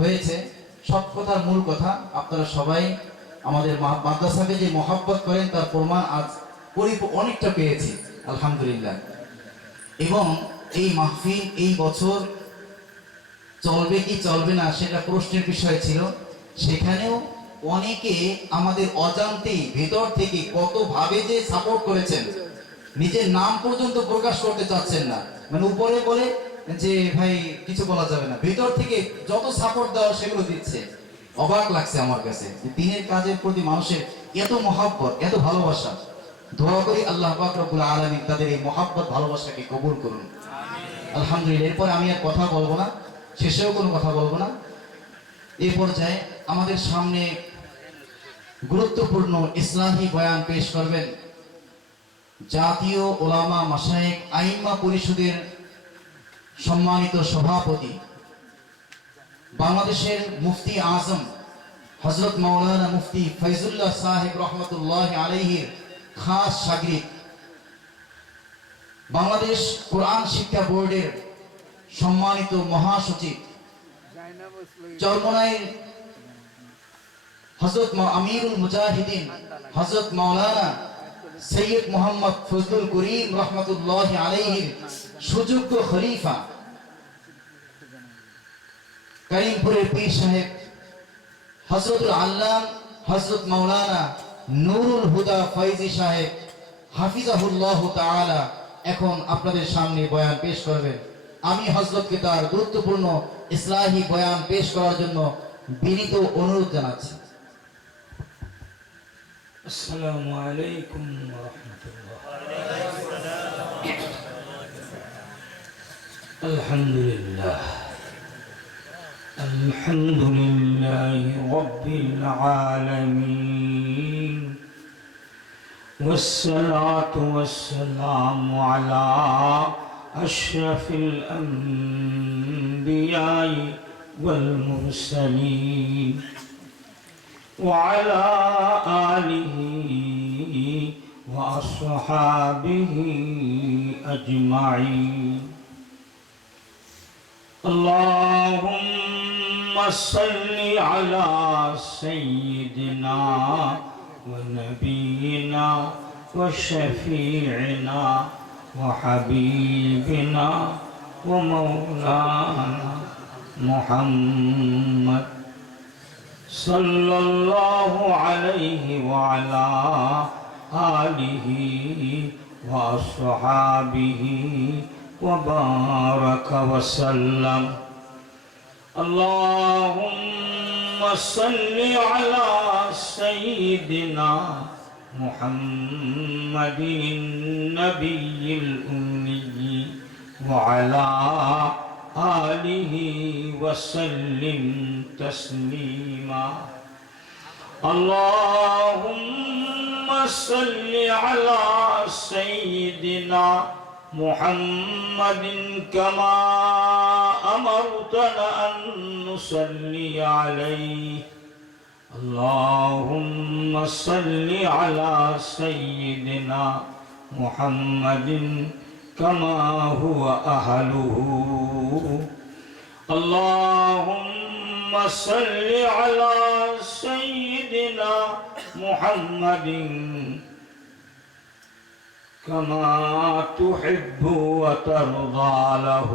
হয়েছে। সব কথার মূল কথা, আপনারা সবাই আমাদের মাদ্রাসাকে যে মহব্বত করেন তার প্রমাণ আজ অনেকটা পেয়েছি আলহামদুলিল্লাহ। এবং এই মাহফিল এই বছর চলবে কি চলবে না সেটা প্রশ্নের বিষয় ছিল। সেখানেও অনেকে আমাদের অজান্তেই ভেতর থেকে কতভাবে যে সাপোর্ট করেছেন, নিজের নাম পর্যন্ত প্রকাশ করতে চাচ্ছেন না, মানে উপরে বলে যে ভাই কিছু বলা যাবে না, ভেতর থেকে যত সাপোর্ট দেওয়া সেগুলো দিচ্ছে। অবাক লাগছে আমার কাছে যে দিনের কাজের প্রতি মানুষের এত মহব্বত, এত ভালোবাসা। দোয়া করি আল্লাহ পাক রব্বুল আলামিন তাদের এই মহব্বত ভালোবাসাকে কবুল করুন আলহামদুলিল্লাহ। এরপর আমি আর কথা বলবো না, শেষেও কোনো কথা বলবো না। এই পর্যায়ে আমাদের সামনে গুরুত্বপূর্ণ ইসলাহি বয়ান পেশ করবেন জাতীয় ওলামা মাশায়েখ আইম্মা পরিষদের সম্মানিত সভাপতি, বাংলাদেশের মুফতি আজম হযরত মাওলানা মুফতি ফয়জুল্লাহ সাহেব রহমতুল্লাহ আলাইহির খাস শাগরিদ, বাংলাদেশ কোরআন শিক্ষা বোর্ডের সম্মানিত মহাসচিব, চরমনাইর হযরত আমিরুল মুজাহিদিন হযরত মাওলানা সৈয়দ মোহাম্মদ ফজলুল করিম রহমতুল্লাহ আলাইহির সুযোগ্য খলিফা, করিমপুরের পীর সাহেব হযরতুল আল্লাম হযরত মাওলানা নুরুল হুদা ফয়জি সাহেব হাফিজাহুল্লাহ তাআলা এখন আপনাদের সামনে বয়ান পেশ করবেন। আমি হযরতকে তার গুরুত্বপূর্ণ ইসলাহি বয়ান পেশ করার জন্য বিনীত অনুরোধ জানাচ্ছি। আসসালামু আলাইকুম ওয়া রাহমাতুল্লাহ। আলহামদুলিল্লাহ আলহামদুলিল্লাহি রাব্বিল আলামিন والصلاة والسلام على أشرف الأنبياء والمرسلين وعلى آله وأصحابه أجمعين. اللهم صل على سيدنا ونبينا وشفيعنا وحبيبنا ومولانا محمد صلى الله عليه وعلى آله وأصحابه وبارك وسلم. اللهم صل على سيدنا محمد النبي الأمي وعلى آله وسلم تسليما. اللهم صل على سيدنا محمد كما أمرتنا أن نصلي عليه. اللهم صل على سيدنا محمد كما هو أهله. اللهم صل على سيدنا محمد كما تحب وترضى له.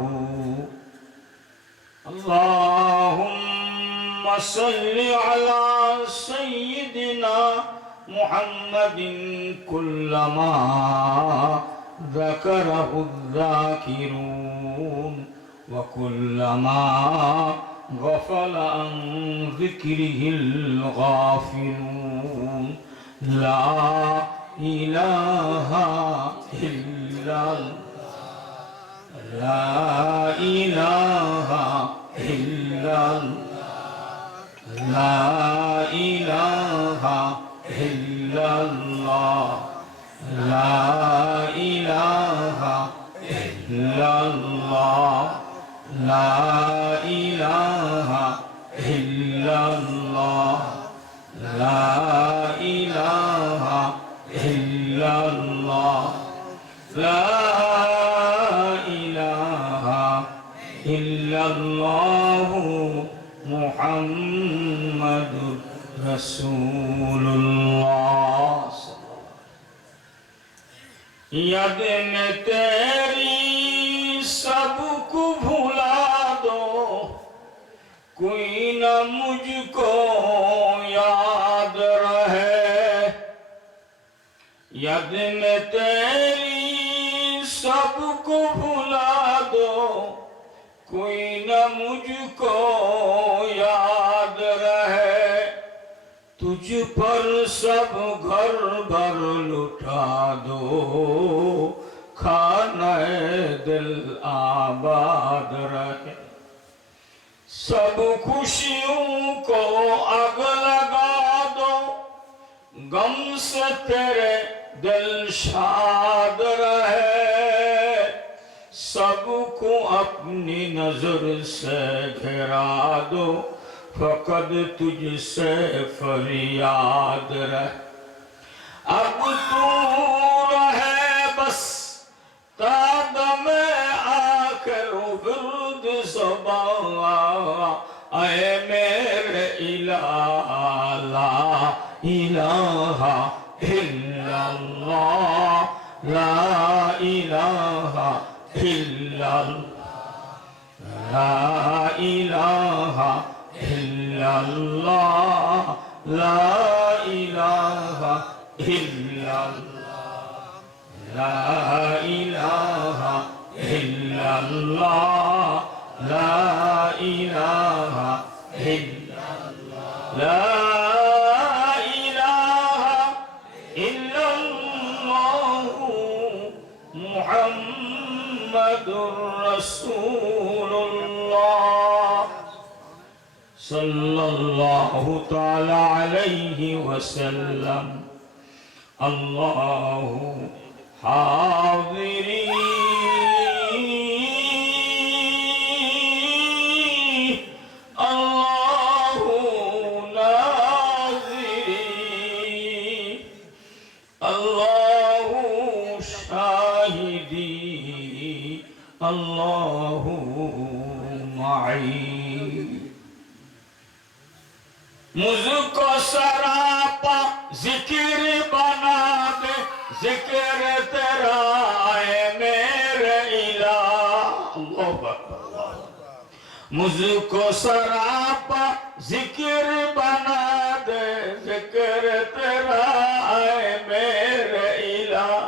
اللهم صل على سيدنا محمد كلما ذكره الذاكرون وكلما غفل عن ذكره الغافلون. لا إله إلا الله لا إله إلا الله لا إله إلا الله لا إله إلا الله لا إله إلا الله لا إله إلا الله لا إله إلا الله मुहम्मदुर रसूलुल्लाह। याद में तेरी सबको भुला दो, कोई न मुझको याद रहे। याद में तेरी सबको भुला दो, कोई न मुझको याद रहे। तुझ पर सब घर भर लुटा दो, खाना दिल आबाद रहे। सब खुशियों को आग लगा दो, गम से तेरे दिल शाद रहे। सबको अपनी नजर से घिरा दो, फकत तुझसे फरियाद रहे। अब तू रहे बस तादमे आखिर विरुद ज़ुबा, ऐ मेरे इलाहा ला इलाहा इल्लल्लाह, ला इलाहा इल्लल्लाह, ला इलाहा इल्लल्लाह, ला इलाहा इल्लल्लाह, ला इलाहा इल्लल्लाह, ला इलाहा इल्लल्लाह, ला इलाहा इल्लल्लाह मुहम्मदुर रसूलुल्लाह सल्लल्लाहु तआला अलैहि वसल्लम। अल्लाहु हाज़िरी अल्लाहु नाज़िरी, अल्लाहु शाहिदी, अल्लाहु माई। मुझको सरापा जिक्र बना दे, जिक्र तेरा है मेरे इलाह। मुझको सरापा जिक्र बना दे, जिक्र तेरा है मेरे इलाह।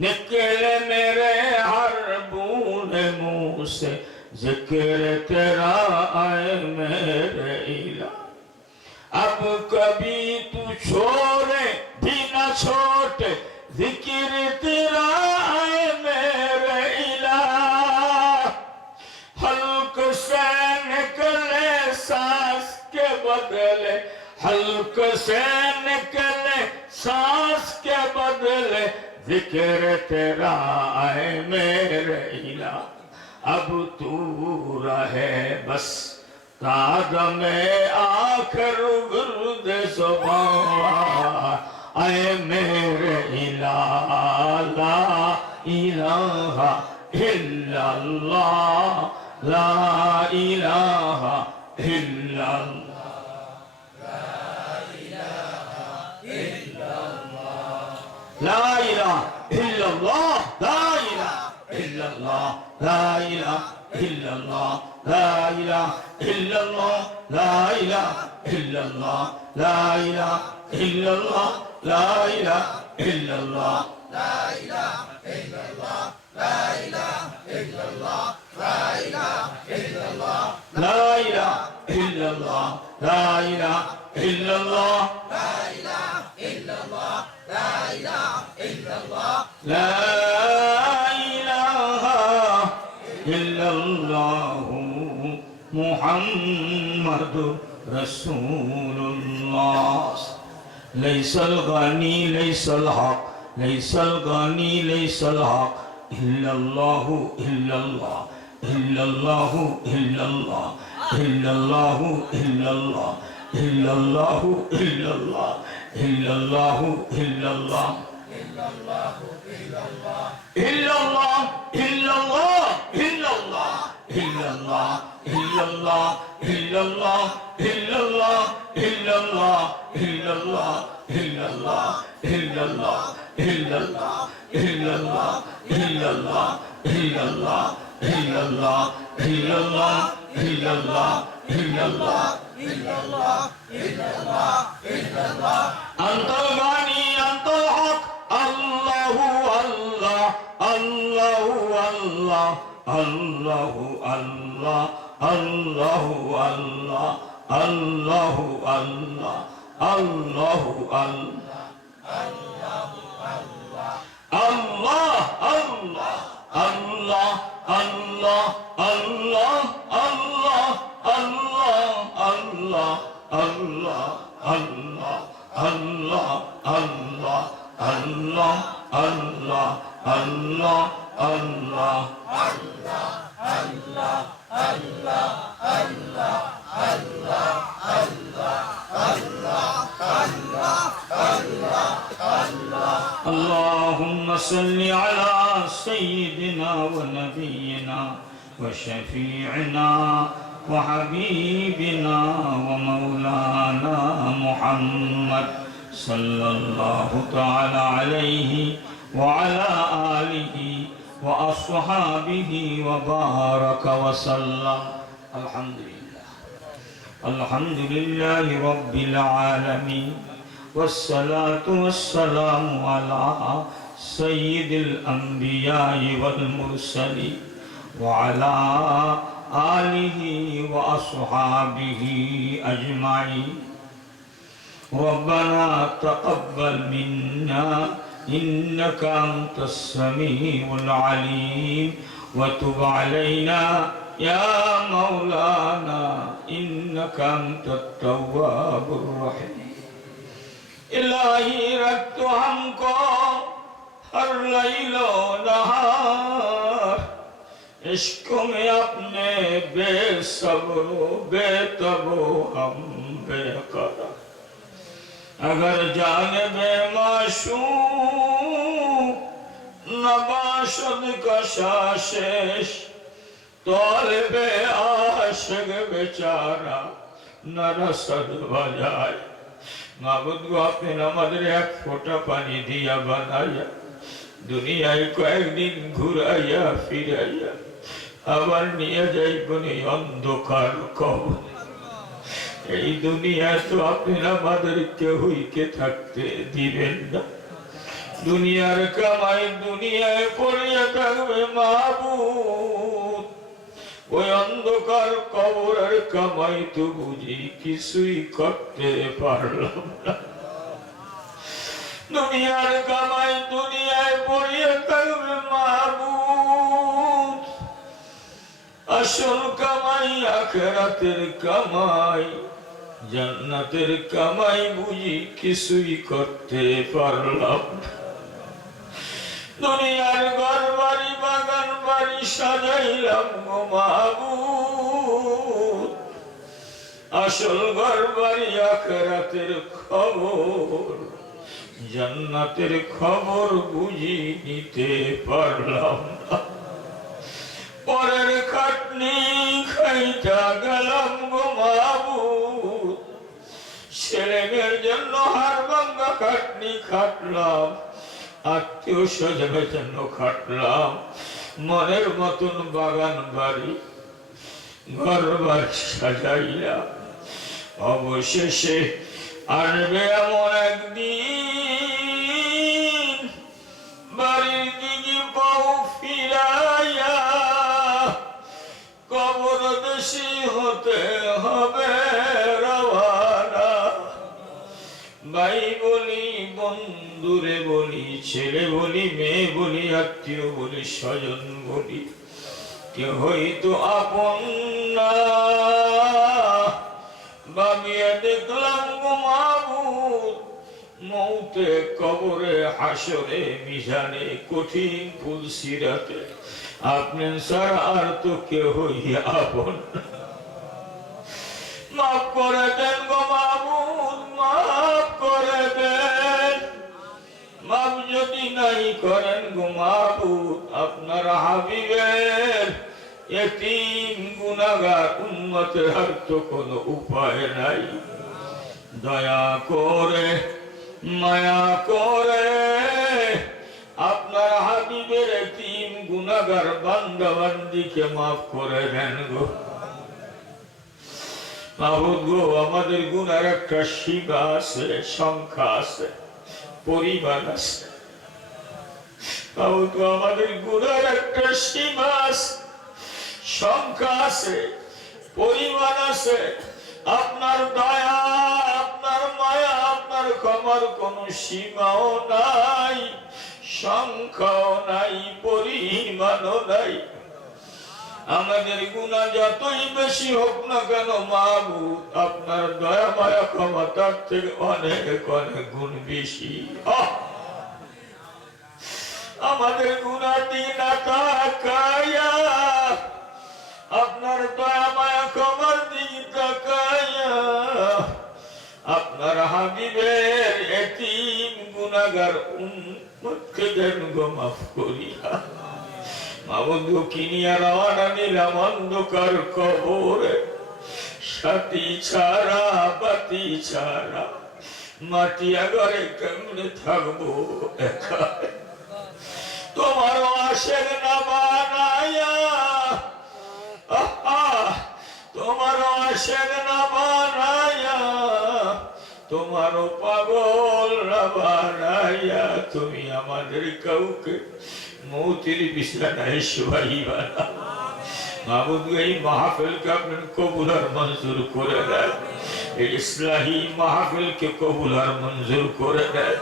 निकले मेरे हर बूंद मुंह से, जिक्र तेरा है मेरे इलाह। अब कभी तू छोड़े भी न छोटे, जिक्र तेरा है मेरे इलाह। हल्क से निकले सांस के बदले, हल्क से निकले सांस के बदले, जिक्र तेरा है मेरे इलाह। अब तू रहे बस तादमे आखिर विरुद ज़ुबा, ऐ मेरे इलाहा ला इलाहा इल्लल्लाह, ला इलाहा इल्लल्लाह, ला इलाहा इल्लल्लाह, ला इलाहा इल्लल्लाह, ला इलाहा इल्लल्लाह, ला इलाहा इल्लल्लाह, ला इलाहा इल्लल्लाह, ला इलाहा इल्लल्लाह, ला इलाहा इल्लल्लाह, ला इलाहा इल्लल्लाह, ला इलाहा इल्लल्लाह, ला इलाहा इल्लल्लाह, ला इलाहा इल्लल्लाह, ला इलाहा इल्लल्लाह, ला इलाहा इल्लल्लाह, ला इलाहा इल्लल्लाह, ला इलाहा इल्लल्लाह, ला इलाहा इल्लल्लाह मुहम्मदुर रसूलुल्लाह। लैसल गानी लैसल हक, लैसल गानी लैसल हक, इल्लल्लाहु इल्लल्लाह, इल्लल्लाहु इल्लल्लाह, इल्लल्लाहु इल्लल्लाह, इल्लल्लाहु इल्लल्लाह, इल्लल्लाहु इल्लल्लाह, इल्लल्लाह इल्लल्लाह, इल्लल्लाह इल्लल्लाह illallah, illallah, illallah, illallah, illallah, illallah, illallah, illallah, illallah, illallah, illallah, illallah, illallah, illallah, illallah, illallah, illallah, illallah, illallah. Antal Ghani, Antal Haq, Allahu Allah, Allahu Allah, Allahu Allah, Allahu Allah, Allahu Allah, Allahu Allah, Allah, Allah, Allah, Allah, Allah, Allah, Allah, Allah, Allah, Allah, Allah, Allah, Allah, Allah, Allah, Allah, اللهم صل على سيدنا ونبينا وشفيعنا وحبيبنا ومولانا محمد صلى الله تعالى عليه وعلى آله وأصحابه وبارك وسلم. الحمد لله رب العالمين، والصلاة والسلام على سيد الأنبياء والمرسلين وعلى آله وأصحابه أجمعين. ربنا تقبل منا إنك أنت السميع العليم، وتب علينا يا مولانا إنك أنت التواب الرحيم. इलाही रखतो हमको हर लैलो नहार इश्क में अपने बेसब्रो बेतबो हम baker अगर जाने बेमाशूम नबाशद कशाशेश तौलबे आशिक बेचारा न रसद बजाए। মাবুদ গো, আপনি আমাদের এক ফোঁটা পানি দিয়া বানাইয়া দুনিয়ায় কয়েকদিন ঘুরাইয়া ফিরাইয়া আবার নিয়ে যাইবেন এই অন্ধকার কবর। এই দুনিয়ায় তো আপনি আমাদের কেউকে থাকতে দিবেন না। দুনিয়ার কামাই দুনিয়ায় পড়িয়া থাকবে মাবুদ। ওই অন্ধকার কবরের কামাই তো বুঝি কিছুই করতে পারলাম না। দুনিয়ার কামাই দুনিয়ায় পড়িয়া থাকবে মাবুদ। আসল কামাই আখিরাতের কামাই, জান্নাতের কামাই বুঝি কিছুই করতে পারলাম না। দুনিয়ার ঘর বাড়ি বাগান বাড়ি সাজাইলাম গো মাবুদ। আসল ঘর বাড়ি আখিরাতের খবর, জান্নাতের খবর বুঝি নিতে পারলাম না। পরের খাটনি খাইটা গেলাম গো মাবুদ। ছেলে মেয়ের জন্য হাড় ভাঙা খাটনি খাটলাম, আত্মীয় স্বজনের জন্য খাটলাম, মনের মতন বাগান বাড়ি ঘর বাড়ি সাজাইলাম। অবশেষে আসবে এমন একদিন বাড়ির দিকে পাও ফিরাইয়া কবর দেশি হতে হবে রওয়ানা। ভাই বলি বন্ধুরে বলি, ছেলে বলি মেয়ে বলি, আত্মীয় বলি স্বজন বলি, কেউ হয়তো আপন না। ভাবিয়া দেখলাম গো মাবুদ, মৌতে কবরে হাসরে মিজানে কঠিন ফুলসিরাতে আপনি ছাড়া আর তো কেউ আপন না। মাফ করে দেন গো মাবুদ, মাফ করে দেন। মাফ যদি নাই করেন গো মাবুদ, আপনার হাবিবের এতিম গুনাহগার উম্মতের আর তো কোনো উপায় নাই। দয়া করে মায়া করে আপনার হাবিবের এতিম গুনাহগার বান্দা বান্দিকে মাফ করে দেন গো। মাবুদ গো, আমাদের গুনার একটা সীমা আছে, সংখ্যা আছে, পরিমাণ আছে। মাবুদ গো, আমাদের গুনার একটা সীমা আছে, সংখ্যা আছে, পরিমাণ আছে। আপনার দয়া, আপনার মায়া, আপনার ক্ষমার কোন সীমাও নাই, সংখ্যাও নাই, পরিমাণও নাই। আমাদের গুনাহ যতই বেশি হোক না কেন মাবুদ, আপনার দয়া মায়া ক্ষমা তার থেকে অনেক অনেক গুণ বেশি। আমাদের গুনাহ দিন তাকায়া আপনার দয়া মায়া ক্ষমার দিকে তাকায়া আপনার হাবিবের এতিম গুনাহগার উম্মতকে দেন গো মাফ করিয়া। মাবুদ কিনিয়া রওনা দিলাম অন্ধকার কবরে, সাথী ছাড়া বাতি ছাড়া, মাটিয়া ঘরে কেমনে থাকবো একা। তোমার আশেক না বানায়া, তোমার আশেক না বানায়া, তোমার পাগল না বানায়া তুমি আমাদের কাউকে মৌতের বিছানায় শোয়াইবা না। মাবুদ এই মাহফিলকে আপনি কবুল আর মঞ্জুর করে দেন, এই ইসলাহি মাহফিলকে কবুল আর মঞ্জুর করে দেন।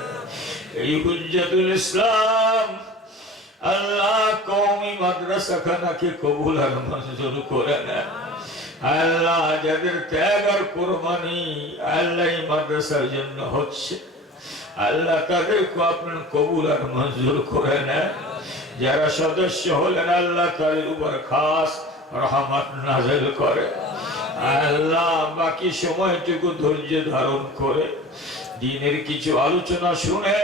এই হুজ্জাতুল ইসলাম আল্লাহ কওমি মাদ্রাসাখানাকে কবুল আর মঞ্জুর করে দেন। আল্লাহ যাদের ত্যাগ আর কুরবানি আল্লাহ এই মাদ্রাসার জন্য হচ্ছে, আল্লাহ তাদেরকে আপনার কবুল আর মঞ্জুর করে নেন। যারা সদস্য হলেন আল্লাহ তাদের উপর খাস রহমত নাযিল করে। আল্লাহ বাকি সময়টুকু ধৈর্য ধারণ করে দিনের কিছু আলোচনা শুনে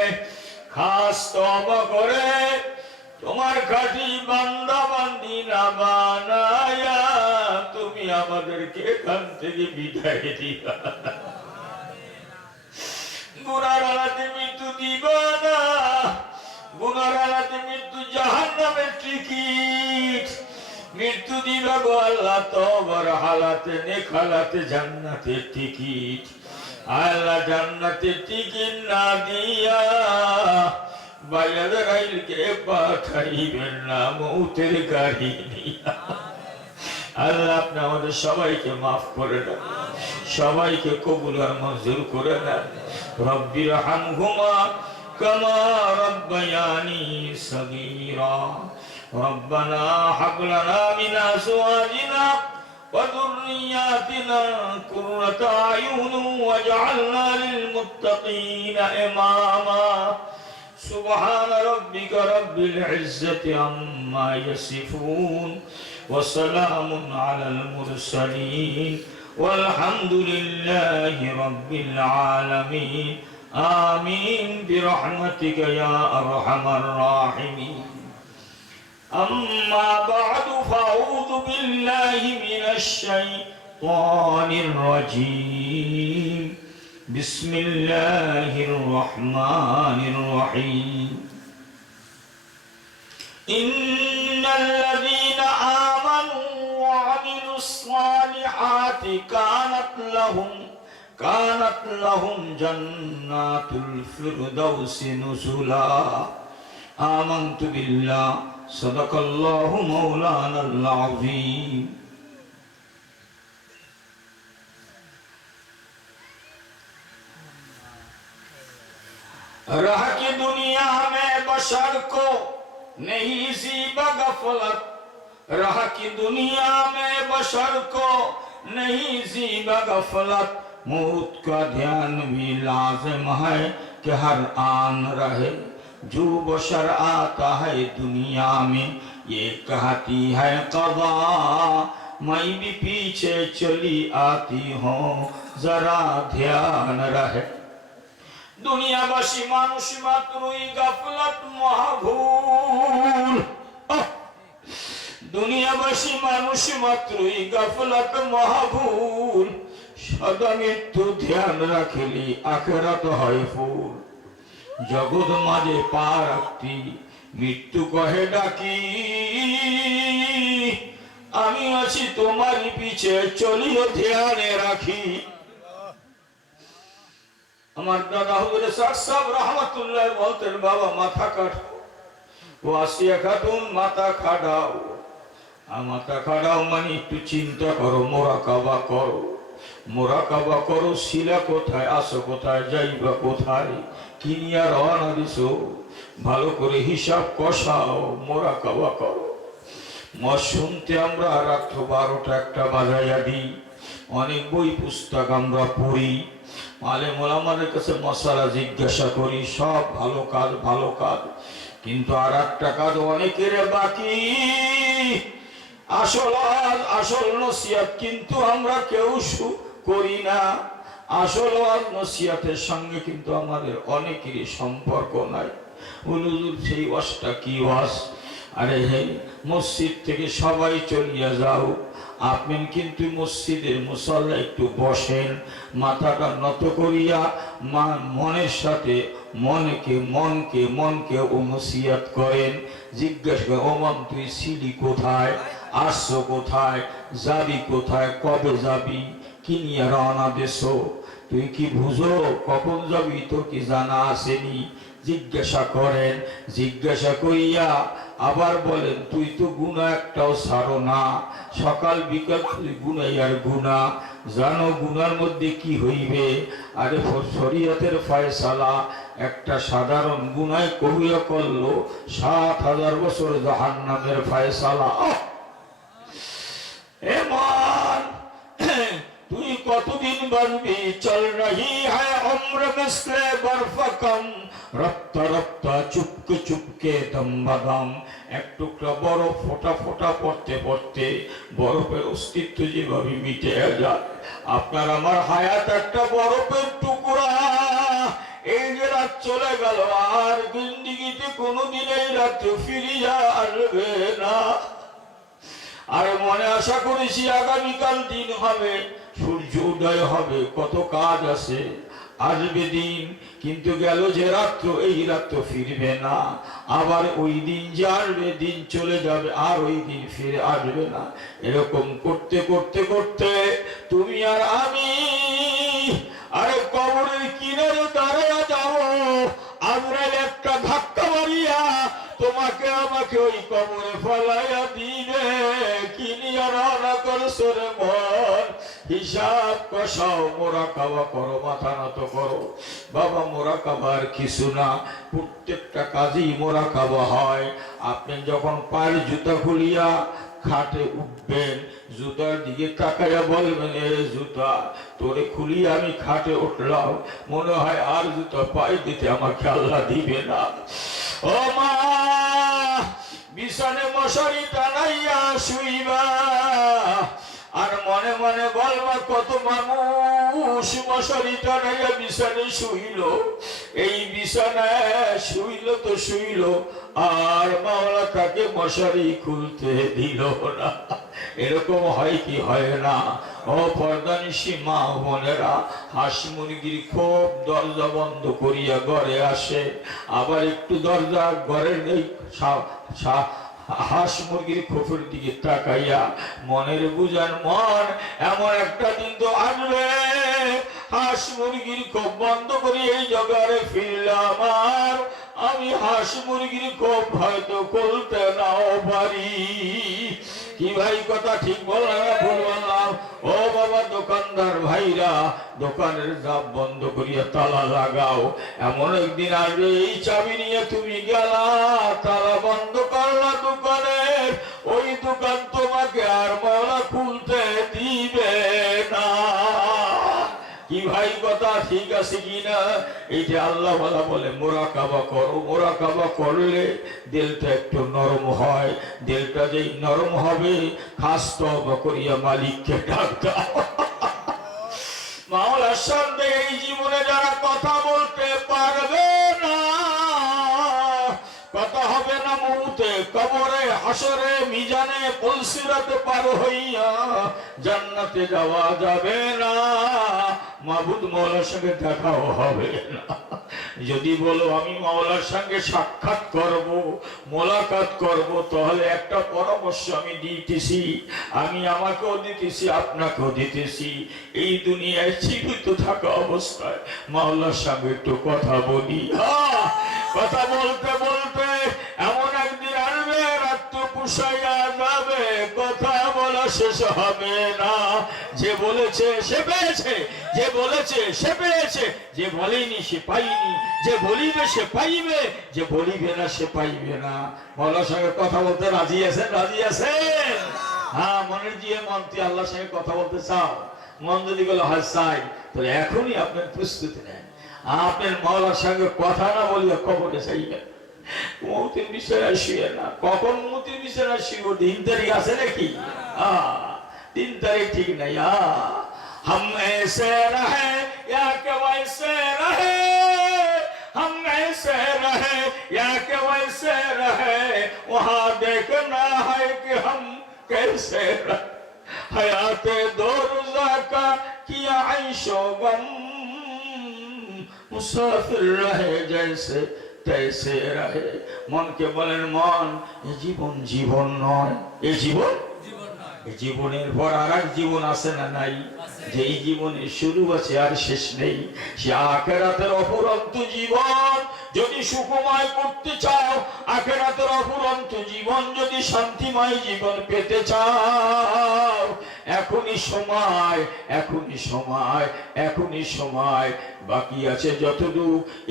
খাস তওবা করে তোমার খাঁটি বান্দা বান্দি না বানায়া তুমি আমাদেরকে এখান থেকে বিদায় দিবা। গুনার আলাতে মৃত্যু দিবা না, গুনার আলাতে মৃত্যু জাহান্নামের টিকিট, মৃত্যু দিবা গো আল্লাহ তওবার হালাতে, নেক হালাতে জান্নাতের টিকিট। আল্লাহ জান্নাতের টিকিট না দিয়া বায়াদরাইলকে পাঠাইবেন না মৌতের গাড়ি নিয়া। আল্লাহ আপনি আমাদের সবাইকে মাফ করে দেন, সবাইকে কবুল আর মঞ্জুর করে দেন। রব্বির হামহুমা কামা রব্বায়ানি সগীরা। রব্বানা হাব লানা মিন আজওয়াজিনা ওয়া যুররিয়াতিনা কুররাতা আয়ুন ওয়াজআলনা লিল মুত্তাকিনা ইমামা। সুবহান রাব্বিকা রাব্বিল ইজ্জাতি আম্মা ইয়াসিফুন ওয়া সালামুন আলাল মুরসালিন والحمد لله رب العالمين آمين برحمتك يا أرحم الراحمين. أما بعد فأعوذ بالله من الشيطان الرجيم. بسم الله الرحمن الرحيم. إن الذين آمنوا وعملوا الصالحات كانت لهم جنات الفردوس نزلا. آمنت بالله صدق الله مولانا العظيم. रह की दुनिया में बशर को नहीं ज़ीबा गफलत, रह की दुनिया में बशर को नहीं ज़ीबा गफलत। मौत का ध्यान भी लाज़िम है कि हर आन रहे। जो बशर आता है दुनिया में ये कहती है क़ज़ा, मैं भी पीछे चली आती हूँ जरा ध्यान रहे। দুনিয়াবাসী মানুষ মাত্রই গাফলাত মহাভুল। দুনিয়াবাসী মানুষ মাত্রই গাফলাত মহাভুল, সদা মৃত্যু ধ্যান রাখিলি আখেরাত হয় ফুল। জগৎ মাঝে পা রাখতি মৃত্যু কহে ডাকি, আমি আছি তোমারই পিছে চলিও ধ্যানে রাখি। আমার দাদা হুজুর সাহেব রহমাতুল্লাহ বলতেন, বাবা মাথা কাটো, ও আসিয়া খাতুন মাথা খাড়াও। আর মাথা খাড়াও মানে একটু চিন্তা করো, মোরাকাবা করো, মোরাকাবা করো। শিলা কোথায়, আসো কোথায়, যাইবা কোথায়, কি নিয়ে রওনা দিছো, ভালো করে হিসাব কষাও, মোরাকাবা করো। মত শুনতে আমরা রাত্র 12টা 1টা বাজাইয়া দিই। অনেক বই পুস্তক আমরা পড়ি, আলেম ওলামাদের কাছে মশালা জিজ্ঞাসা করি, সব ভালো কাজ ভালো কাজ, কিন্তু আর একটা কাজ অনেকের বাকি। আসল নসিহত কিন্তু আমরা কেউ করি না। আসল নসিহতের সঙ্গে কিন্তু আমাদের অনেকেরই সম্পর্ক নাই। হুজুর সেই ওয়াজটা কি ওয়াজ? আরে হে, মসজিদ থেকে সবাই চলিয়া যাও, আপনি কিন্তু মসজিদের মুসল্লা একটু বসেন, মাথাটা নত করিয়া মনের সাথে মনকে নসিহত করেন। জিজ্ঞাসা করেন, ওমান তুই ছিলি কোথায়, আসছো কোথায়, যাবি কোথায়, কবে যাবি, কি নিয়ে রওনা দেছো, তুই কি বুঝো কখন যাবি, তোর কি জানা আসেনি? জিজ্ঞাসা করেন। জিজ্ঞাসা করিয়া আবার বলেন, তুই তো গুনাহ একটাও ছাড়ো না, সকাল বিকাল তুই গুনাই আর গুনাহ, জানো গুনার মধ্যে কি হইবে? আরে শরীয়তের ফয়সালা, একটা সাধারণ গুনায় কবিয়া করলো 7,000 বছর জাহান্নামের ফয়সালা। এমান তুই কতদিন বাঁচবি? চল রহি হ্যায় উম্র মিসলে বরফকম, রপ্তা রপ্তা চুপকে চুপকে দম বাদাম। এক টুকরা বরফ ফোটা ফোটা পড়তে পড়তে বরফের অস্তিত্ব যেভাবে মিটে যায়, আপনার আমার হায়াত একটা বরফের টুকরা। এই যে রাত চলে গেল, আর জিন্দিগিতে কোনোদিন এই রাত ফিরিয়া আসবে না। আরে মনে আশা করেছি আগামীকাল দিন হবে, সূর্য উদয় হবে, কত কাজ আছে, আসবে দিন, কিন্তু গেল যে রাত্র, এই রাত্র ফিরবে না। আবার ওই দিন যে আসবে, দিন চলে যাবে, আর ওই দিন ফিরে আসবে না। এরকম করতে করতে করতে তুমি আর আমি আরে কবরের কিনারে দাঁড়ায়া যাও। আজরাইল একটা ধাক্কা মারিয়া তোমাকে আমাকে ওই কবরে ফলাইয়া দিবে। কি নিয়ে রওনা করছো রে মন? হিসাব কষাও, মোরাকাবা করো, মাথা নত করো। বাবা মোরাকাবার কিছু না, প্রত্যেকটা কাজেই মোরাকাবা হয়। আপনি যখন পায়ের জুতা খুলিয়া খাটে উঠবেন, জুতার দিকে তাকাইয়া বলবেন, এ জুতা তোরে খুলিয়ে আমি খাটে উঠলাম, মনে হয় আর জুতা পায়ে দিতে আমাকে আল্লাহ দিবে না। ও মা, বিছানে মশারি টানাইয়া শুইবা, আর মনে মনে বলবা, কত মানুষ মশারি টানাইয়া বিছানে শুইল। এই বিছানায় শুইল তো শুইল, আর মাওলা তাকে মশারি খুলতে দিল না। এরকম হয় কি হয় না? ও পর্দানিশী মা বোনেরা, হাঁস মুরগির খুব দরজা বন্ধ করিয়া ঘরে আসে, আবার একটু দরজা ঘরের নেই, হাঁস মুরগির খোপের দিকে তাকাইয়া মনের বুঝান, মন এমন একটা দিন তো আসবে, হাঁস মুরগির খোপ বন্ধ করে এই জগারে ফিরলাম, আর আমি হাঁস মুরগির খোপ হয়তো খুলতে নাও পারি। কি ভাই কথা ঠিক বললাম না ভুল বললাম? ও বাবা দোকানদার ভাইরা, দোকানের জাপ বন্ধ করিয়া তালা লাগাও। এমন একদিন আসবে, এই চাবি নিয়ে তুমি গেলা, তালা বন্ধ করলা দোকানের, ওই দোকান তোমাকে আর মাওলা খুলতে দিবে না। কি ভাই কথা ঠিক আছে কিনা? এই যে আল্লাহ বলে মোরাকাবা করো, মোরাকাবা করলে দিলটা একটু নরম হয়। দিলটা যেই নরম হবে, খাস তওবা করিয়া মালিককে ডাক দাও। মাওলার সঙ্গে এই জীবনে যারা কথা বলতে পারবে না, কথা হবে না, মৌত মৌতে, কবরে, হাসরে, মিজানে, পুলসিরাতে পার হইয়া জান্নাতে যাওয়া যাবে না, মাবুদ মাওলার সঙ্গে দেখাও হবে না। যদি বলো আমি মাওলার সঙ্গে সাক্ষাৎ করব, মোলাকাত করব, তাহলে একটা পরামর্শ আমি দিতেছি, আমি আমাকেও দিতেছি, আপনাকেও দিতেছি, এই দুনিয়ায় জীবিত থাকা অবস্থায় মাওলার সঙ্গে একটু কথা বলি। কথা বলতে বলতে এমন একদিন আসবে, রাত্র পুষাইয়া যাবে, কথা বলা শেষ হবে না। যে বলেছে সে পেয়েছে, যে বলেছে সে পেয়েছে, যে বলেনি সে পাইনি, যে বলিবে সে পাইবে, যে বলিবে না সে পাইবে না। মাওলার সঙ্গে কথা বলতে রাজি আছেন? রাজি আছেন? হ্যাঁ, মনের দিয়ে মন তুই আল্লাহর সঙ্গে কথা বলতে চাও, মন যদি বলে হয় চাই, তাহলে এখনই আপনার প্রস্তুতি নেন। আপনার মাওলার সঙ্গে কথা না বলিয়া কবরে চাইবেন, মৌতের বিষয় আসিয়ে না। কখন মৌতের বিষয় আসিব? দিন তারিখ আছে নাকি? দিন তারিখ ঠিক নাই। हम ऐसे रहे या कि वैसे रहे, हम ऐसे रहे या कि वैसे रहे, वहां देखना है कि हम कैसे रहे। हयाते दो रोजा का किया ऐशो गम, मुसाफिर रहे जैसे तैसे रहे। मन के বলেন মন, এ জীবন জীবন নয়, এ জীবন জীবনের পর আর এক জীবন আছে না নাই? যেই জীবনের শুরু আছে আর শেষ নেই, সে আখিরাতের অফুরন্ত জীবন। যদি সুখময় করতে চাও, আখিরাতের অফুরন্ত জীবন, যদি শান্তিময় জীবন পেতে চাও, এখনই সময়, এখনই সময়, এখনই সময়। বাকি আছে যতটুকু,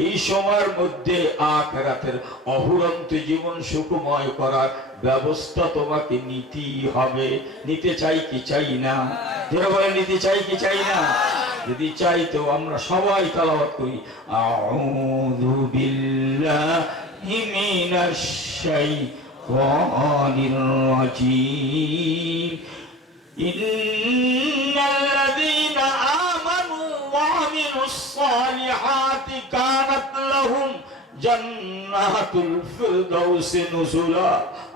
এই সময়ের মধ্যে আখিরাতের অফুরন্ত জীবন সুখময় করার ব্যবস্থা তোমাকে নিতেই হবে। নিতে চাই কি চাই না? যারা বলে নিতে চাই কি চাই না? যদি চাই তো আমরা সবাই তেলাওয়াত করি, আউযু বিল্লাহি মিনাশ শাইতানির রাজীম, ইন্নাল্লাযীনা আমানু ওয়া আমিলুস সালিহাতি কানাত লাহুম জান্নাতুল ফিরদাউসি নুজুলা।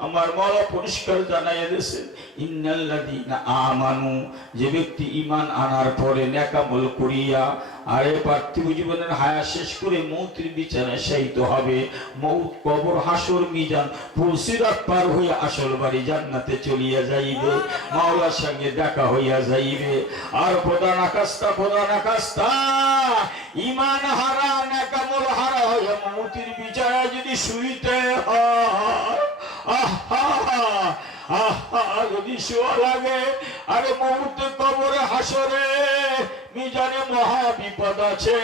আমার মাওলা পরিষ্কার জানাইয়া দিয়েছেন, ইন্নাল্লাযীনা আমানু, যে ব্যক্তি ঈমান আনার পরে নেক আমল করিয়া আরে পার্থিব জীবনের হায়াত শেষ করে মৌতের বিছানায় শায়িত হবে, মৌত, কবর, হাসর, মিজান, পুলসিরাত পার হইয়া আসল বাড়ি জান্নাতে চলিয়া যাইবে, মাওলার সঙ্গে দেখা হইয়া যাইবে। আর প্রধান আকাশটা ঈমান হারা, নেক আমল হারা হইয়া মৌতের বিছানায় যদি শুইতে হয়, যদি শোয়া লাগে, আরে মৌতে, কবরে, হাসরে, মিজানে মহা বিপদ আছে।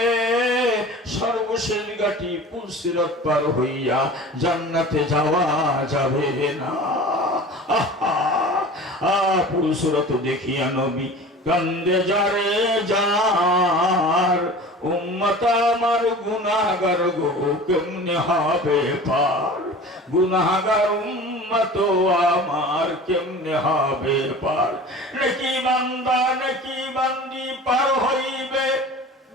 সর্বশেষ গাটি পুলসিরাত পার হইয়া জান্নাতে যাওয়া যাবে না। পুলসিরাত দেখিয়া নবী কান্দে যারে যার, উম্মত আমার গুনাহগার গো কেমনে হবে পার, গুনাহগার উম্মত আমার কেমনে হবে পার। নেকি বান্দা নেকি বান্দি পার হইবে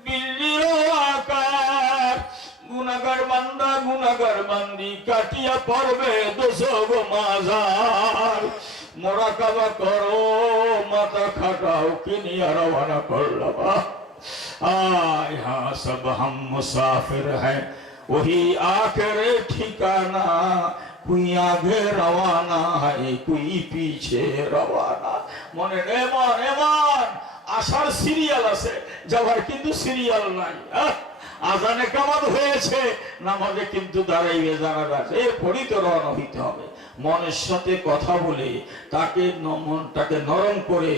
বিল্লির আকার, গুনাহগার বান্দা গুনাহগার বান্দি কাটিয়া পড়বে দোজখ মাজার। মোরাকাবা করো, মাথা খাটাও, কিনিয়া রওনা করলাম। यहाँ सब हम मुसाफिर हैं, वही आखिर ठिकाना, कोई आगे रवाना है, कोई पीछे रवाना। মনে এমন এমন আসার সিরিয়াল আছে, যাওয়ার কিন্তু সিরিয়াল নাই। আজানে কামাত হয়েছে, নামাজে কিন্তু দাঁড়াইবে জানাজা, এরপরই তো রওনা হইতে হবে। মনের সাথে কথা বলে তাকে মনটাকে নরম করে,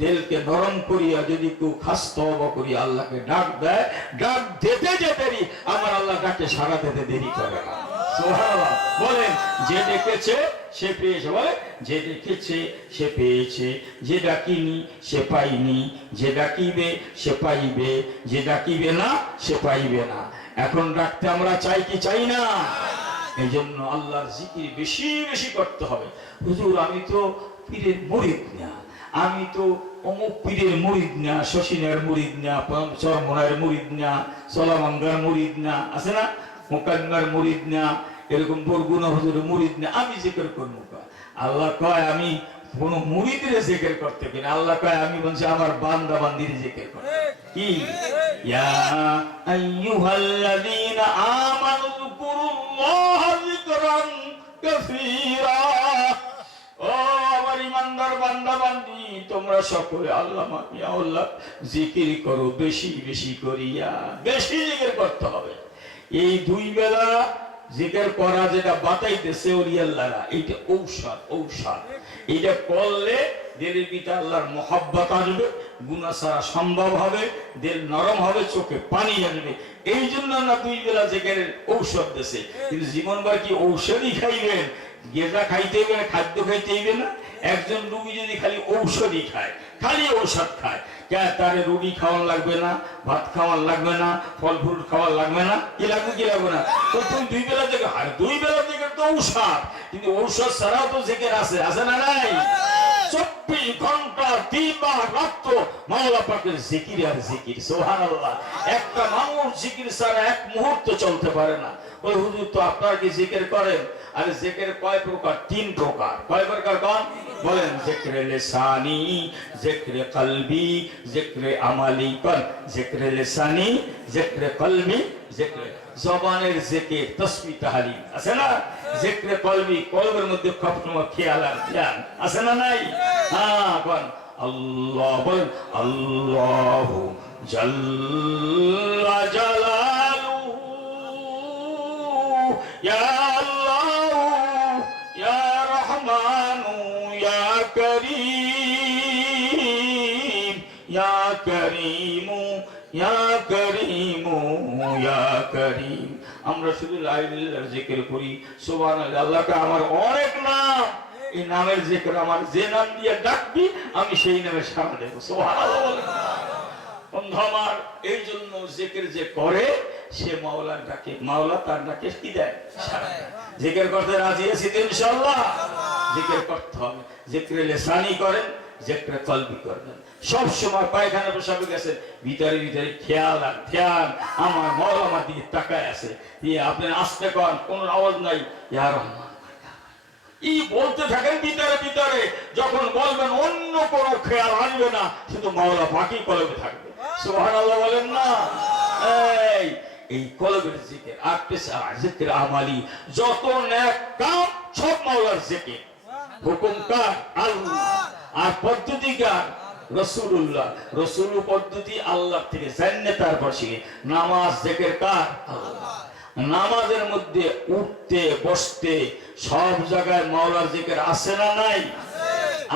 দিলকে নরম করিয়া যদি কেউ খাস তওবা করি আল্লাহকে ডাক দেয়, ডাক দিতে যে দেরি, আমার আল্লাহ ডাকে সাড়া দিতে দেরি করে না। সুবহানাল্লাহ। বলেন, যে ডেকেছে সে পেয়েছে, বলে যে ডেকেছে সে পেয়েছে, যে ডাকিনি সে পাইনি, যে ডাকিবে সে পাইবে, যে ডাকিবে না সে পাইবে না। এখন ডাকতে আমরা চাই কি চাই না? এই জন্য আল্লাহর জিকির বেশি বেশি করতে হবে। হুজুর আমি তো পীরের মুরিদ না, আমি তো অমুক পীরের মুরিদ না, শশিনের মুরিদ না, চরমনার মুরিদ না, সলামাঙ্গার মুরিদ না, আছে না, মোকান্নার মুরিদ না, এরকম বরগুনা হুজুরের মুরিদ না আমি জিকির করবো কা? আল্লাহ কয় আমি কোন মুরিদের জিকির করতে পারি না। আল্লাহ কয় আমি বলছি আমার বান্দা বান্দির জিকির করতে। কি ইয়া আইয়ুহাল্লাযীনা আমানু যকুরুল্লাহ যিকরান কাসীরা। ও আমার ইমানদার বান্দা বান্দি, তোমরা সকলে আল্লাহ মানিয়া আল্লাহ জিকির করো বেশি বেশি করিয়া। বেশি জিকির করতে হবে। এই দুই বেলা জিকির করা যেটা বাতাইতেছে ওলিয়াল্লাহরা, এইটা ঔষধ। ঔষধ এটা করলে দিলের ভিতরে আল্লাহর মহব্বত আসবে, গুনাহ ছাড়া সম্ভব হবে, দিল নরম হবে, চোখে পানি আসবে। এই জন্য না দুই বেলা জিকিরের ঔষধ দিছে। কিন্তু জীবনভর কি ঔষধই খাইবেন? গেজা খাইতে হইবে না, খাদ্য খাইতে হইবে না? একজন রুগী যদি খালি ঔষধই খায়, খালি ঔষধ খায়, তার রুটি খাওয়ার লাগবে না, ভাত খাওয়ার লাগবে না, ফল ফ্রুট খাওয়ার লাগবে না, কি লাগবে কি লাগবে না? তো তুমি দুই বেলা থেকে, আর দুই বেলা থেকে তো ঔষধ, কিন্তু ঔষধ ছাড়াও তো জিকির আছে, আছে না নাই? 24 ঘন্টা দিবা রাত্র মাওলা পাকের জিকির আর জিকির। সুবহানাল্লাহ। একটা মানুষ জিকির ছাড়া এক মুহূর্ত চলতে পারে না। ওই হুজুর তো আপনারা কি জিকির করেন? আরে জিকির কয় প্রকার? 3 প্রকার। কয় প্রকার কোন বলেন? জিকরে লিসানি, জিকরে কলবি, জিকরে আমালি। কোন? জিকরে লিসানি, জিকরে কলবি, জিকরে জবানের জিকির, তাসবিহ তাহলিল আছে না? জিকরে কলবি, কলবের মধ্যে সবসময় খেয়াল আর ধ্যান আছে না নাই? হ্যাঁ, কোন? আল্লাহ বলেন, আল্লাহু জাল্লা জালালুহু, ইয়া আল্লাহু ইয়া রহমানু ইয়া করিম, ইয়া করিমু ইয়া করিমু ইয়া করিম। আমরা শুধু লা ইলাহা ইল্লাল্লাহ জিকির করি, সুবহানাল্লাহ। আল্লাহকে আমার অনেক নাম, এই নামের জিকির আমার যে নাম দিয়ে ডাকবি আমি সেই নামে সাড়া দেব। সুবহানাল্লাহ। বন্ধু আমার, এই জন্য জিকির যে করে সে মাওলার ডাকে, মাওলা তার ডাকে কি দেয়? সাড়া দেয়। জিকির করতে রাজি আছি তো ইনশাআল্লাহ? জিকির করতে হবে। জিকরে লিসানি করেন, জিকরে কলবি করবেন। সব সময় পায়খানা পেশাবে গেছেন, ভিতরে ভিতরে খেয়াল আর ধ্যান, আমার মাওলা আমার দিকে তাকায় আছে। আপনি আস্তে করেন, কোন আওয়াজ নাই, ইয়া রহমান ই বলতে থাকেন ভিতরে ভিতরে। যখন বলবেন অন্য কোনো খেয়াল আসবে না, শুধু মাওলা বাকি কলবে থাকবে। সুবহানাল্লাহ বলেন না? এই কলবের জিকির। আর পেশা জিকির আমালি, যত নেক কাম সব মাওলার জিকির। হুকুম কার? আল্লাহ। আর পদ্ধতি কার? রাসূলুল্লাহ। রাসূল পদ্ধতি আল্লাহ থেকে জান্নাত, তারপর শিখে নামাজ জিকির কার? আল্লাহ। নামাজের মধ্যে উঠতে বসতে সব জায়গায় মাওলার জিকির আছে না নাই?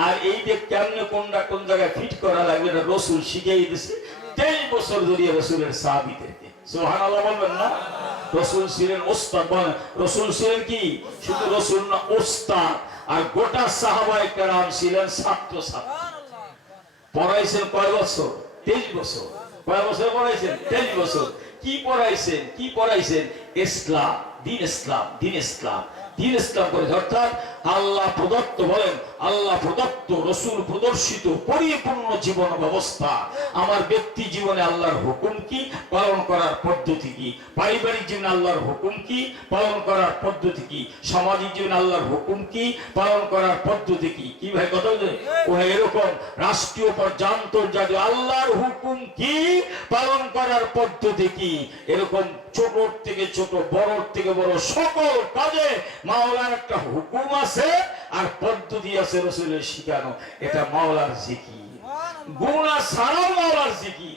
আর এই যে কেমনে কোনটা কোন জায়গায় ফিট করা লাগবে না রাসূল শিখিয়ে দিয়েছে। 23 বছর ধরে রাসূলের সাহাবীদেরকে। সুবহানাল্লাহ বলবেন না? রাসূল ছিলেন ওস্তাদ। বলেন, রাসূল ছিলেন কি? শুধু রাসূল না, ওস্তাদ। আর গোটা সাহাবায়ে কেরাম ছিলেন ছাত্র ছাত্রী। পড়াইছেন কয় বছর? 23 বছর। কয় বছর পড়াইছেন? 23 বছর। কি পড়াইছেন? কি পড়াইছেন? ইসলাম, দ্বীন ইসলাম, দ্বীন ইসলাম, দ্বীন ইসলাম করে। অর্থাৎ আল্লাহ প্রদত্ত, বলেন আল্লাহ প্রদত্ত, রাসূল প্রদর্শিত পরিপূর্ণ জীবন ব্যবস্থা। আমার ব্যক্তি জীবনে আল্লাহর হুকুম কি, পালন করার পদ্ধতি কি? পারিবারিক জীবনে আল্লাহর হুকুম কি, পালন করার পদ্ধতি কি? সামাজিক জীবনে আল্লাহর হুকুম কি, পালন করার পদ্ধতি কি? কি ভাই কথা বলছে? ও এরকম রাষ্ট্রীয় পর্যায়ে আন্তর্জাতিক আল্লাহর হুকুম কি, পালন করার পদ্ধতি কি? এরকম ছোট থেকে ছোট, বড় থেকে বড় সকল কাজে মাওলার একটা হুকুম আছে আর পদ্ধতি আছে রাসূলের শিখানো। এটা মাওলার জিকির। গুনাহ ছাড়াও মাওলার জিকির।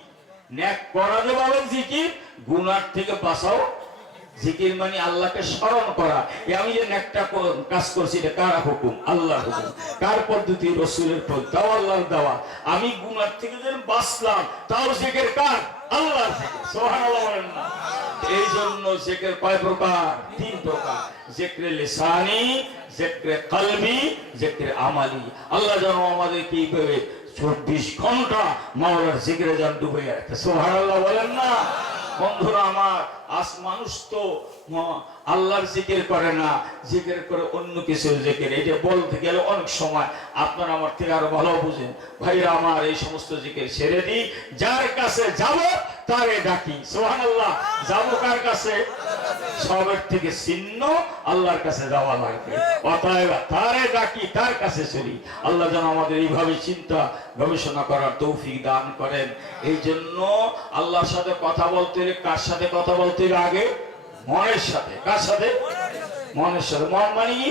নেক করা যে বলেন জিকির, গুনাহ থেকে বাঁচাও জিকির। মানে আল্লাহকে স্মরণ করা। আমি যে নেকটা কাজ করছি, এটা কার হুকুম? আল্লাহর হুকুম। কার পদ্ধতি? রাসূলের পদ্ধতি। তাও আল্লাহর দেওয়া। আমি গুনাহ থেকে যেন বাঁচলাম, তাও জিকির কার? আল্লাহর জিকির। সুবহানাল্লাহ বলেন না? এই জন্য জিকির কয় প্রকার? 3 প্রকার। জিকরে লিসানি, জিকরে কলবি, জিকরে আমালি। আল্লাহ যেন আমাদেরকে এইভাবে 24 ঘন্টা মাওলার জিকিরে যেন ডুবে রাখে। সুবহানাল্লাহ বলেন না? বন্ধুরা আমার, আজ মানুষ তো আল্লাহর জিকির করে না, জিকির করে অন্য কিছু জিকির। এটা বলতে গেলে অনেক সময় আপনারা আমার থেকে আরো ভালো বুঝেন। ভাইরা আমার, এই সমস্ত জিকির ছেড়ে দিই। যার কাছে যাব তারে ডাকি। সুবহানাল্লাহ। যাব কার কাছে? সবের থেকে ছিন্ন আল্লাহর কাছে যাওয়া লাগবে। অতএব তারে ডাকি, তার কাছে চলি। আল্লাহ যেন আমাদের এইভাবে চিন্তা গবেষণা করার তৌফিক দান করেন। এই জন্য আল্লাহর সাথে কথা বলতে হলে কার সাথে কথা বলতে হবে? আগে মনের সাথে। কার সাথে? মনের সাথে। মন মানে কি?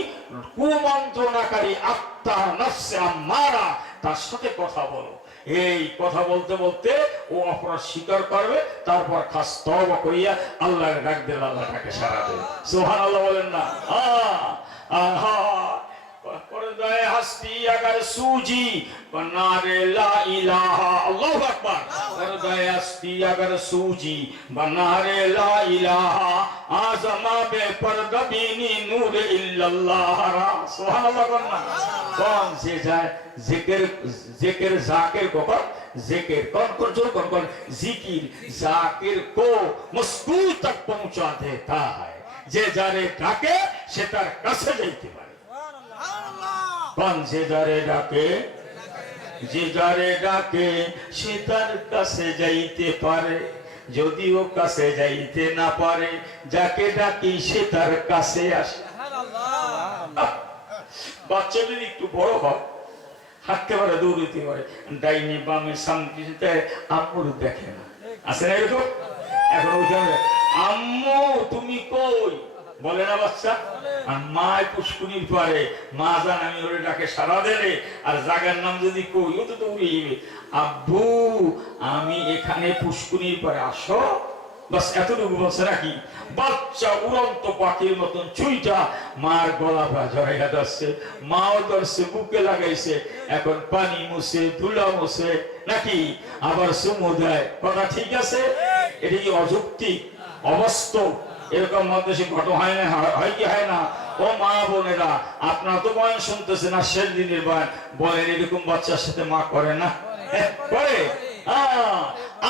কুমন্ত্রণাকারী আত্মা, নফসে আম্মারা, তার সাথে কথা বলো। এই কথা বলতে বলতে ও অপরাধ স্বীকার করবে, তারপর খাস তওবা করিয়া আল্লাহর ডাক দিলে আল্লাহ তাকে সাড়া দেবে। সুবহানাল্লাহ বলেন না? पर्दाए हस्ती अगर सूजी बनारे ला इलाहा, अल्लाहु अकबर। पर्दाए हस्ती अगर सूजी बनारे ला इलाहा, आज़मा बे पर्दा बीनी नूर इल्लल्लाह रा। सुभानअल्लाह करना। कौन से जाए जिक्र, जिक्र जाकिर को कर, जिक्र कौन जो कौन जिकिर जाकिर को मुस्कुल तक पहुंचा देता है। जे जारे डाके से तार काছে যাইতে পারে। कौन से जारे डाके, যে যারে ডাকে সে তার কাছে যাইতে পারে। যদি ও কাছে যাইতে না পারে, যাকে ডাকি সে তার কাছে আসে। বাচ্চা যদি একটু বড় হয়, হাঁটতে পারে, দৌড়তে পারে, ডাইনে বামে সামনে আম্মুর দেখে না, আছে না এরকম? এখন ওইখানে আম্মু তুমি কই বলে না বাচ্চা? আর মায় পুষ্কুনির পারে, মা জান আমি ওরে ডাকে সারা দেলে, আর জায়গার নাম যদি কই ও তো উড়ে যাবে। আব্বু আমি এখানে পুষ্কুনির পারে, আসো। বাস এতটুকু বলছে নাকি? বাচ্চা উড়ন্ত পাখির মতন চুইটা মার গলা জড়াইয়া ধরছে, মাও ধরছে, বুকে লাগাইছে, এখন পানি মুছে, ধুলা মুছে নাকি, আবার চুমু দেয়। কথা ঠিক আছে? এটা কি অযৌক্তিক, অবাস্তব? এরকম মধ্যে ঘটনা হয় না? হয় কি হয় না? ও মা বোনেরা, আপনারা তো বয়ান শুনতেছেন, আর শেষ দিনের বয়ান বলেন, এরকম বাচ্চার সাথে মা করে না? করে।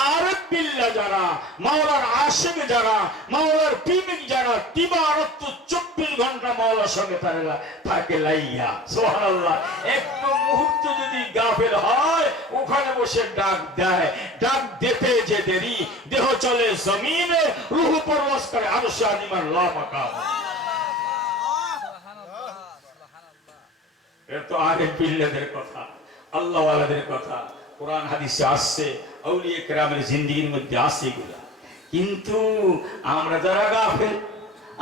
আরেক বিল্লা যারা, মাওলার আশিক যারা, মাওলার প্রেমিক যারা, দিবারাত 24 ঘন্টা মাওলার সঙ্গে তারা থাকে লাইয়া। সুবহানাল্লাহ। একটু মুহূর্ত যদি গাফেল হয়, ওখানে বসে ডাক দেয়, ডাক দিতে যে দেরি, দেহ চলে জমিনে, রূহ পরওয়াজ করে আরশে আজিমের লা মাকাম। এটা তো আরেক বিল্লাদের কথা, আল্লাহ ওয়ালাদের কথা। কোরআন হাদিসে আসছে, আউলিয়া কেরামের জিন্দেগির মধ্যে আছে এগুলা। কিন্তু আমরা যারা গাফেল,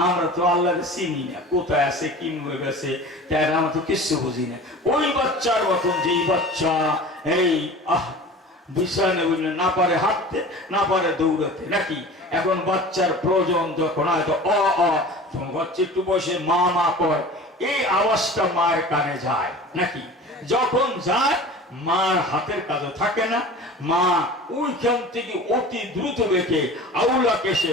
আমরা তো আল্লাহর চিনি না, কোথায় আছে, কি গেছে, তাই আমরা তো কিছু বুঝি না। ওই বাচ্চার মতন, যেই বাচ্চা এই বিছানে বুঝলে না পারে হাঁটতে, না পারে দৌড়াতে নাকি, এখন বাচ্চার প্রয়োজন যখন হয় তো বাচ্চা একটু বসে মা মা কয়, এই আওয়াজটা মায়ের কানে যায় নাকি? যখন যায় মার হাতের কাজও থাকে না, মা ওইখান থেকে অতি দ্রুত রেখে আউলাকে সে